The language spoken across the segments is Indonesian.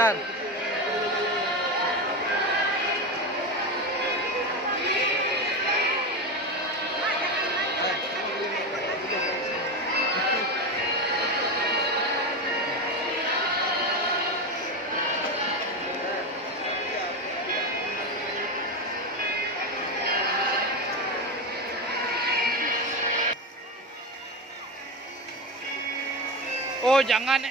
Dan. Oh, jangan.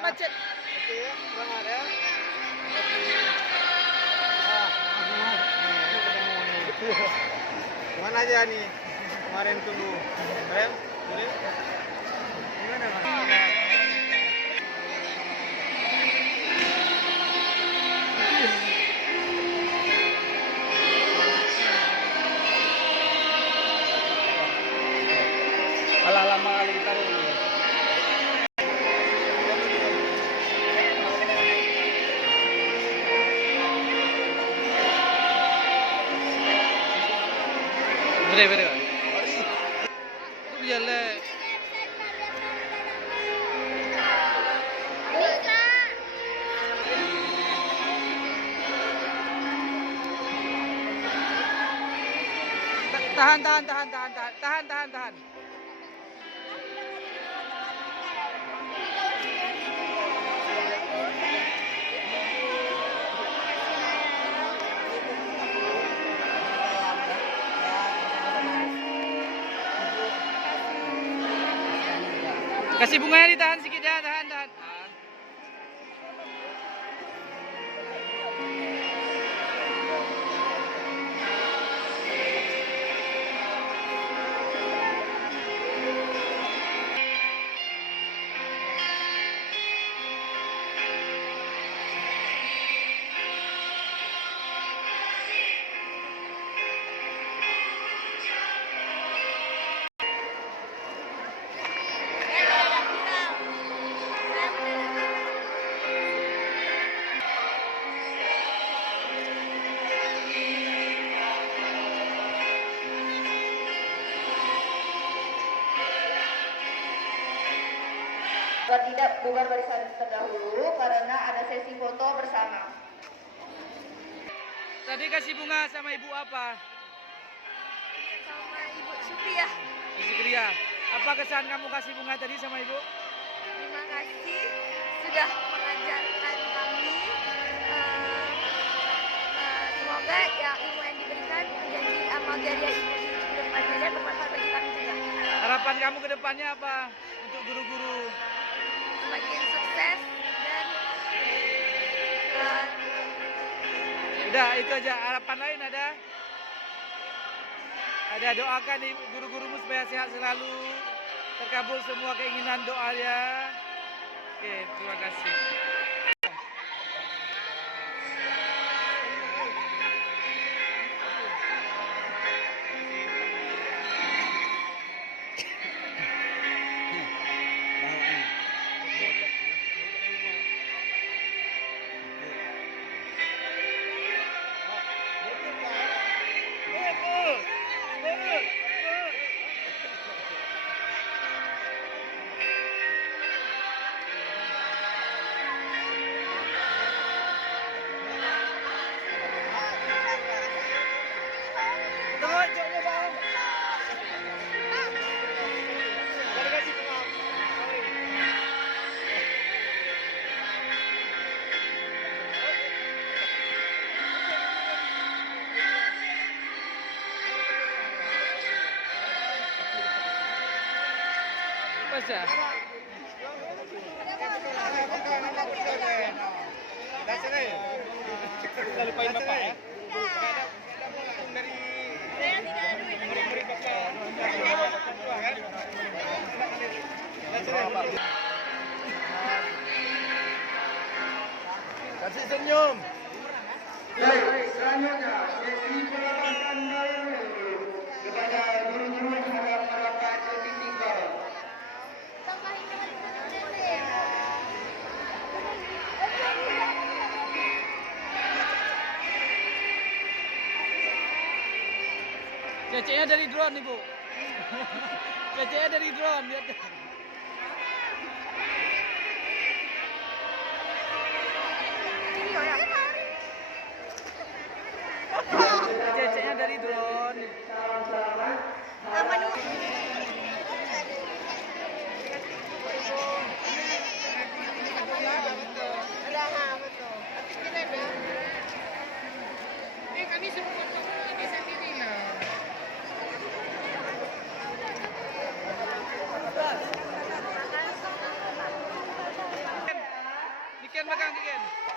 Macet. Mana aja nih kemarin tunggu rem gimana Alah lama kali kita dulu. Bere. Itu jalan. Tahan. Kasih bunganya ditahan sedikit ya, tahan. Tidak bubar barisan terdahulu karena ada sesi foto bersama. Tadi kasih bunga sama ibu apa? Sama Ibu Supria. Ibu Supria. Apa kesan kamu kasih bunga tadi sama ibu? Terima kasih sudah mengajarkan kami. Semoga yang ilmu yang diberikan menjadi amal jariah ibu di depannya dan bermanfaat bagi kami juga. Harapan kamu ke depannya apa untuk guru-guru? Semakin sukses dan Udah itu aja. Harapan lain ada? Ada doakan guru-gurumu supaya sehat selalu, terkabul semua keinginan doanya. Oke, terima kasih. siya. Kita lupain bapak ya. Dari murid-murid bapak. Kasih senyum. Baik, selanjutnya sesi penerapan nilai kepada guru-guru harap-harapan lebih tinggal. Ceceknya dari drone ibu. Ceceknya dari drone lihat. Video ya. Ceceknya dari drone. Apa dulu? Ada betul. Kami suruh foto ini sendiri ya. Diken belakang Diken.